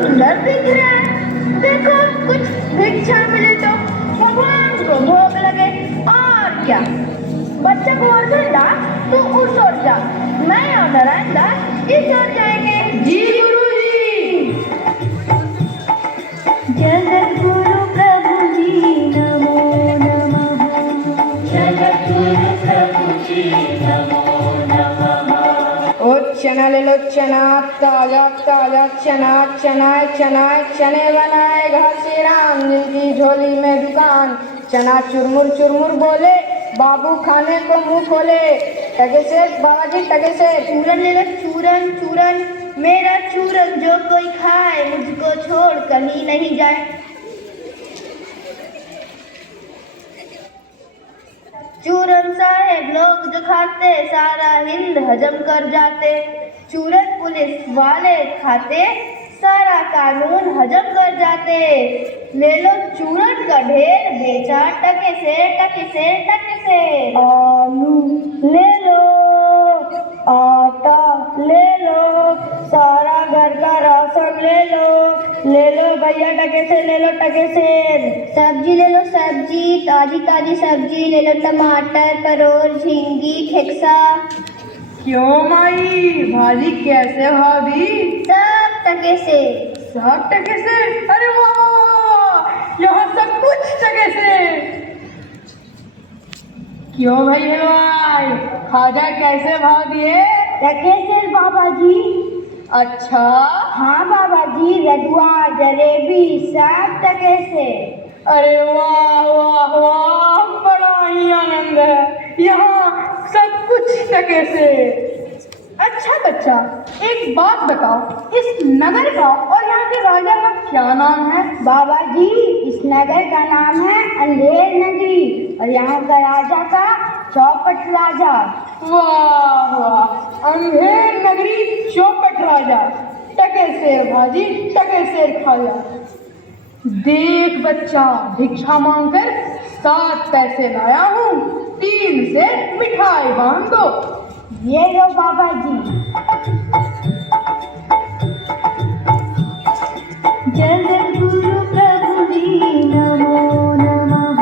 सुंदर दिख रहा है। देखो कुछ भिक्षा मिले तो भगवान को भोग लगे। और क्या, बच्चा गोवर्धन दास तू उस ओर जा, मैं और नारायण दास इस ओर जाएंगे। जी गुरुजी। जगद्गुरु प्रभु जी नमो नमः। जगद्गुरु प्रभु जी नमो नमः। ओ चना ले लो, चना ताजा ताजा चना, चनाए चनाए चने बनाए घासी राम, जिनकी झोली में दुकान। चना चुरमुर चुरमुर बोले, बाबू खाने को मुंह खोले। टके से बाबा जी, टके से चूरन ले लो, चूरन चूरन, मेरा चूरन जो कोई खाए, मुझको छोड़ कहीं नहीं जाए। चूरन साहेब लोग जो खाते, सारा हिंद हजम कर जाते। चूरन पुलिस वाले खाते, सारा कानून हजम कर जाते। ले लो चूरन का ढेर, बेचा टके से टके से टके से। आलू ले लो, आटा ले लो, सारा घर का राशन ले लो भैया टके से, ले लो टके से। सब्जी ले लो, सब्जी ताजी ताजी सब्जी ले लो, टमाटर परोर झींगी खेक्सा। क्यों माई, भाजी कैसे भाभी? सब टके से। सब टके से? अरे वाह वाह वाह वाह, यहाँ सब कुछ टके से। क्यों भाई हलवाई, खाजा कैसे भाव दिए? टके से बाबा जी। अच्छा, हाँ बाबा जी, लडुआ जलेबी सब टके से। अरे वाह वाह वाह, बड़ा ही आनंद है, यहाँ सब कुछ टके से। अच्छा बच्चा, एक बात बताओ, इस नगर का और यहाँ के राजा का क्या नाम है? बाबा जी, इस नगर का नाम है अंधेर नगरी और यहाँ का राजा का चौपट राजा। वाह वाह, अंधेर नगरी चौपट राजा। टके शेर भाजी, टके शेर खाजा। देख बच्चा, भिक्षा मांगकर 7 पैसे लाया हूँ, 3 से मिठाई बांध दो। ये लो बाबा जी। जगद्गुरु प्रभु जी नमो नमः।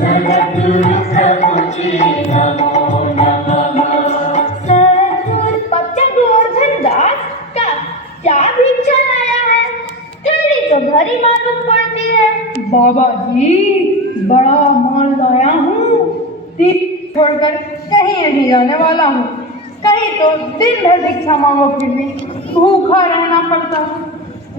जगद्गुरु प्रभु जी नमो नमः। सद्गुरु बच्चा गोवर्धन दास का क्या भिक्षा लाया है? तेरी तो भरी मालूम पड़ती है। बाबा जी, बड़ा माल लाया हूँ, तीन छोड़कर कहीं नहीं जाने वाला हूँ। कहीं तो दिन भर भिक्षा मांगो फिर भी भूखा रहना पड़ता।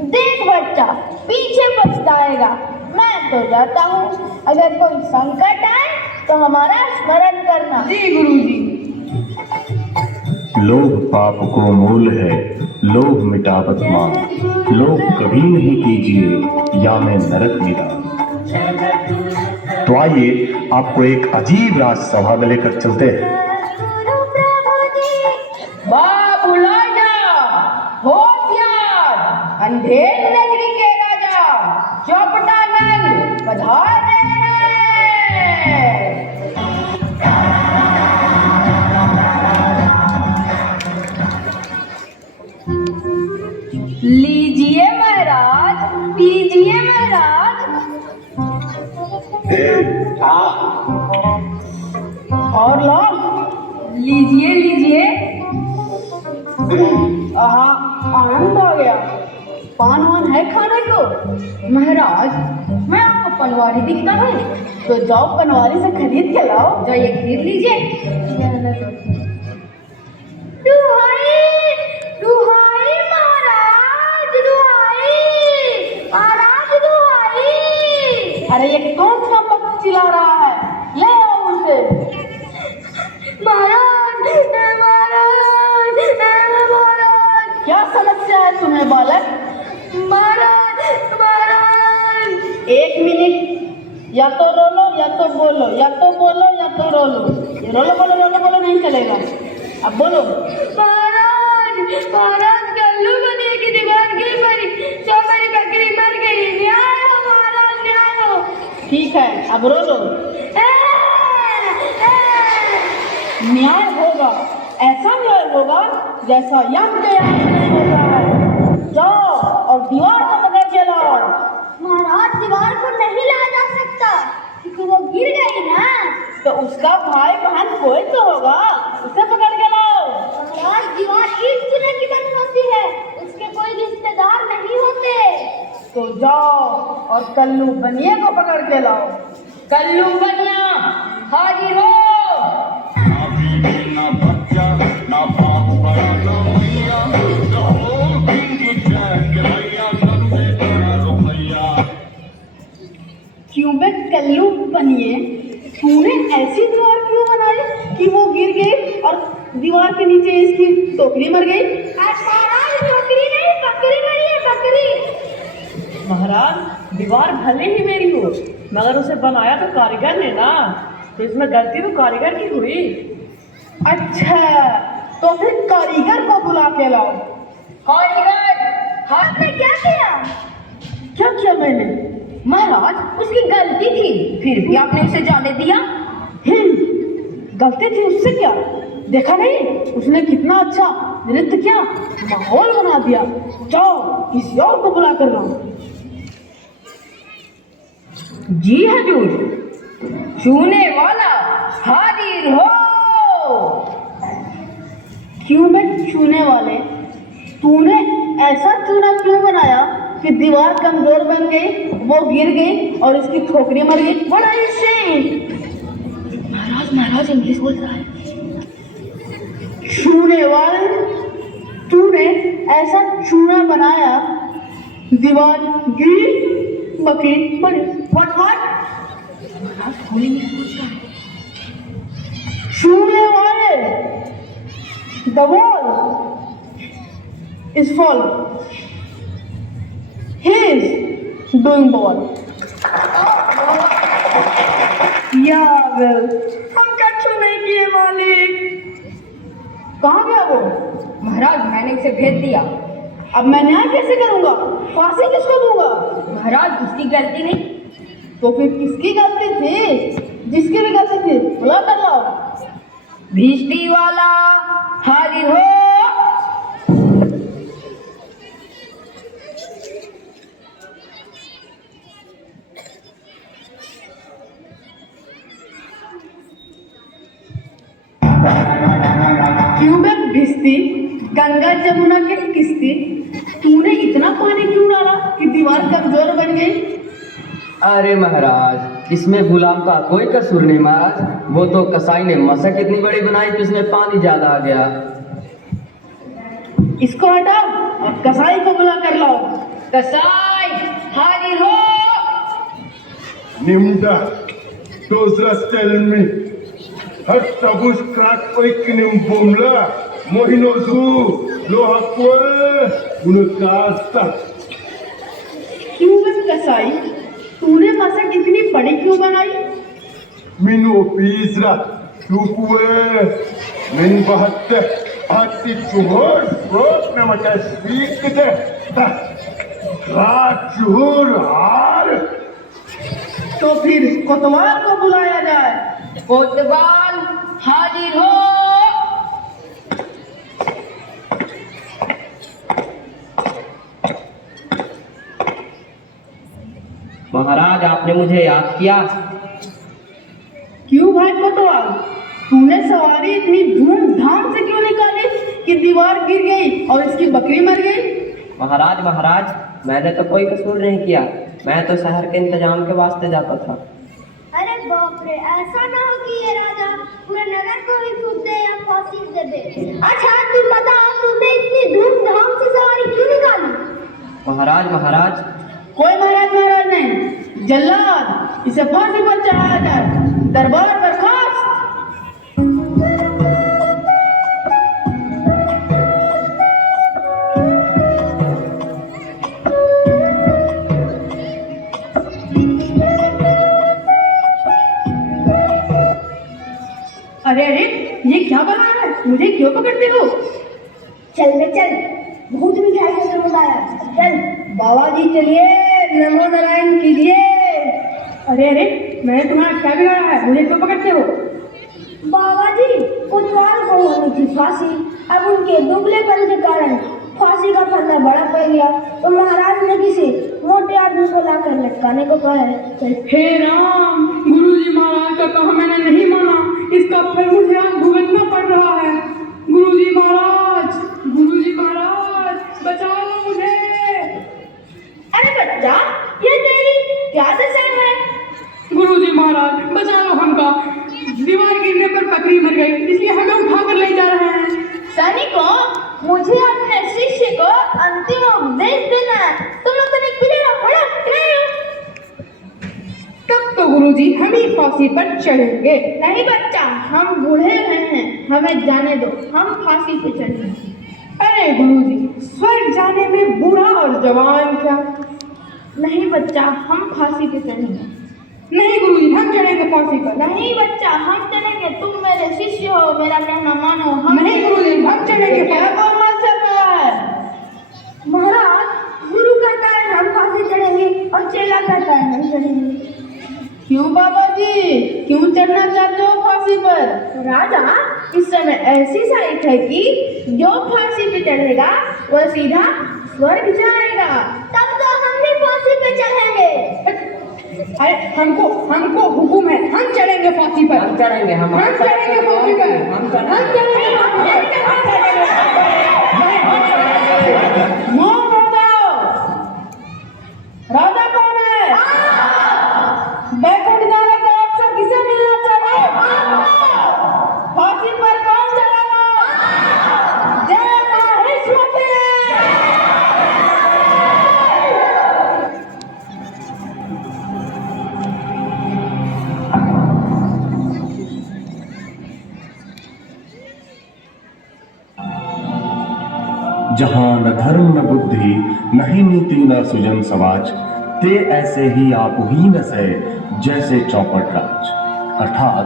देख बच्चा, पीछे पछताएगा। मैं तो जाता हूँ, अगर कोई संकट आए तो हमारा स्मरण करना। जी गुरुजी। लोभ पाप को मूल है, लोभ मिटावत मान। लोभ कभी नहीं कीजिए, या मैं नरक निदान। तो आइए आपको एक अजीब राजसभा में लेकर चलते हैं। बाबू राजा, होशियार, अंधेर नगरी के राजा चौपटानंद पधारे हैं। लीजिए महाराज, पीजिए महाराज। और लो, लीजिए लीजिए। आहा, आनंद आ गया। पान वान है खाने को? महाराज, मैं आपको पनवारी दिखता हूँ, तो जाओ पनवारी से खरीद के लाओ। जाइए खरीद लीजिए। दुहाई, दुहाई महाराज, दुहाई, महाराज दुहाई। अरे ये कौन सा पक्षी चिल्ला रहा है? ले आओ उसे। महाराज, महाराज, महाराज। क्या समस्या है तुम्हें बालक? महाराज, महाराज। एक मिनट, या तो रोलो या तो बोलो, या तो बोलो या तो रोलो। ये रोलो बोलो नहीं चलेगा। अब बोलो। महाराज, महाराज, गल्लू बनिए की दीवार गिर पड़ी, हमारी बकरी मर गई। न्याय हो महाराज, न्याय हो। ठीक है, अब रोलो। न्याय होगा, ऐसा न्याय होगा जैसा यम के यहाँ नहीं होता है। जाओ और दीवार होगा, उसे पकड़ के लाओ। महाराज दीवार ईंट चूने की बनी होती है, उसके कोई रिश्तेदार नहीं होते। तो जाओ और कल्लू बनिया को पकड़ के लाओ। कल्लू बनिया हाजिर हो। ना बच्चा ना बाप बड़ा ना भैया, the whole thing is jack भैया सबसे बड़ा रुपया। क्यों बे कल्लू बनिए, तूने ऐसी दीवार क्यों बनाई कि वो गिर गई और दीवार के नीचे इसकी टोकरी मर गई? महाराज टोकरी नहीं, बकरी मरी है, बकरी। महाराज दीवार भले ही मेरी हो, मगर उसे बनाया तो कारीगर ने ना, तो इसमें गलती तो कारीगर की हुई। अच्छा, तो फिर कारीगर को बुला के लाओ। कारीगर, आपने क्या किया? क्या किया मैंने? महाराज उसकी गलती थी, फिर भी आपने उसे जाने दिया। गलती थी उससे क्या? देखा नहीं उसने कितना अच्छा नृत्य किया, माहौल बना दिया। जाओ किसी और को बुला कर लाओ। जी हजूर, छूने वाला हाजिर हो। क्यों बे छूने वाले, तूने ऐसा चूना क्यों बनाया कि दीवार कमजोर बन गई, वो गिर गई और इसकी ठोकरी मर गई? बड़ा महाराज इंग्लिश बोल रहा है। छूने वाले, तूने ऐसा चूना बनाया, दीवार गिरी, बकरी मरी। व्हाट? छूने वाले, the wall is falling. He is doing ball. या वेल, हम कछु नहीं किए मालिक। कहाँ गया वो? महाराज मैंने उसे भेज दिया। अब मैं न्याय कैसे करूंगा? फांसी किसको दूंगा? महाराज उसकी गलती नहीं। तो फिर किसकी गलती थी? जिसकी भी गलती थी बुला कर लाओ। भिष्टी वाला हाजिर हो। क्यों बे भिस्ती, गंगा जमुना के किस्ती, तूने इतना पानी क्यों डाला कि दीवार कमजोर बन गई? अरे महाराज, इसमें गुलाम का कोई कसूर नहीं महाराज, वो तो कसाई ने मशक इतनी बड़ी बनाई कि उसमें पानी ज्यादा आ गया। इसको हटाओ और कसाई को बुला कर लाओ। कसाई हाजिर हो। Nimda, Dozra stelmi, hat tabus krak oik nimbumla, mohinozu, lohakwe, unakasta. क्यों बे कसाई, तूने मशक इतनी बड़ी क्यों बनाई? Minu pisra, tukwe, min bahatte, hati chuhur, rot na mata speak kite, raat chuhur har. तो फिर कोतवाल को बुलाया जाए। कोतवाल हाजिर हो। महाराज आपने मुझे याद किया। क्यों भाई कोतवाल, तूने सवारी इतनी धूमधाम से क्यों निकाली कि दीवार गिर गई और इसकी बकरी मर गई? महाराज मैंने तो कोई कसूर नहीं किया, मैं तो शहर के इंतजाम के वास्ते जाता था। अरे बाप रे, ऐसा ना हो कि ये राजा पूरे नगर को ही फूंक दे या फांसी दे दे। अच्छा तुम बताओ, तुमने इतनी धूमधाम से सवारी क्यों निकाली? महाराज कोई महाराज नहीं, जल्लाद, इसे फांसी पर चढ़ाया जाए। दरबार बर्खास्त। अरे ये क्या बना है? मुझे क्यों पकड़ते हो? चल बे चल, बहुत मिठाई का जरूर आया। चल बाबा जी चलिए, नमो नारायण कीजिए। अरे मैंने तुम्हारा क्या बिगाड़ा है? मुझे क्यों पकड़ते हो? बाबा जी, कोतवाल को होनी थी फांसी, अब उनके दुबलेपन के कारण फांसी का फंदा बड़ा पड़ गया, तो महाराज ने किसी मोटे आदमी को लाकर लटकाने को कहा है। चल। हे राम, गुरुजी महाराज का कहा मैंने नहीं माना, इसका फल मुझे आज भुगतना पड़ रहा है। गुरुजी महाराज, गुरुजी महाराज, बचाओ मुझे। अरे बच्चा, ये तेरी क्या दशा है? गुरुजी महाराज, बचाओ हमका। दीवार गिरने पर बकरी मर गई, इसलिए हमें उठाकर ले जा रहे हैं। सैनिकों, मुझे अपने शिष्य को अंतिम उपदेश देना है। तुम लोग तो निकले हो। तब तो गुरुजी हम ही फांसी पर चढ़ेंगे। नहीं बच्चा, हम बूढ़े हुए हैं, हमें जाने दो, हम फांसी पे चढ़ेंगे। अरे गुरुजी, स्वर्ग जाने में बूढ़ा और जवान क्या? नहीं बच्चा, हम फांसी पे चढ़ेंगे। नहीं गुरुजी, हम चढ़ेंगे फांसी पर। नहीं बच्चा, हम चढ़ेंगे। तुम मेरे शिष्य हो, मेरा कहना मानो। हम नहीं गुरुजी, हम चढ़ेंगे। क्या गोलमाल चल रहा है? महाराज, गुरु कहता है हम फांसी चढ़ेंगे और चेला कहता है हम चढ़ेंगे। क्यों बाबा जी, क्यों चढ़ना चाहते हो फांसी पर? राजा, इस समय ऐसी साइट है कि जो फांसी पे चढ़ेगा वह सीधा स्वर्ग जाएगा। तब तो हम भी फांसी पे चढ़ेंगे। अरे हमको हुकुम है, हम चढ़ेंगे फांसी पर। हम चढ़ेंगे, हम चढ़ेंगे फांसी पर। हम चढ़ेंगे। हम चढ़ेंगे। मौन हो जाओ। राजा कौन है? बैकुंठ जाने का अवसर किसे मिलना चाहिए? फांसी पर कौन चढ़ेगा? जय माहेश्वरी। जहां न धर्म न बुद्धि नहीं नीति न सुजन समाज, ते ऐसे ही आप ही न सहे जैसे चौपट राज। अर्थात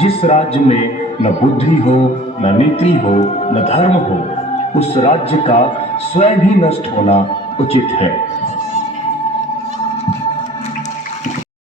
जिस राज्य में न बुद्धि हो, न नीति हो, न धर्म हो, उस राज्य का स्वयं ही नष्ट होना उचित है।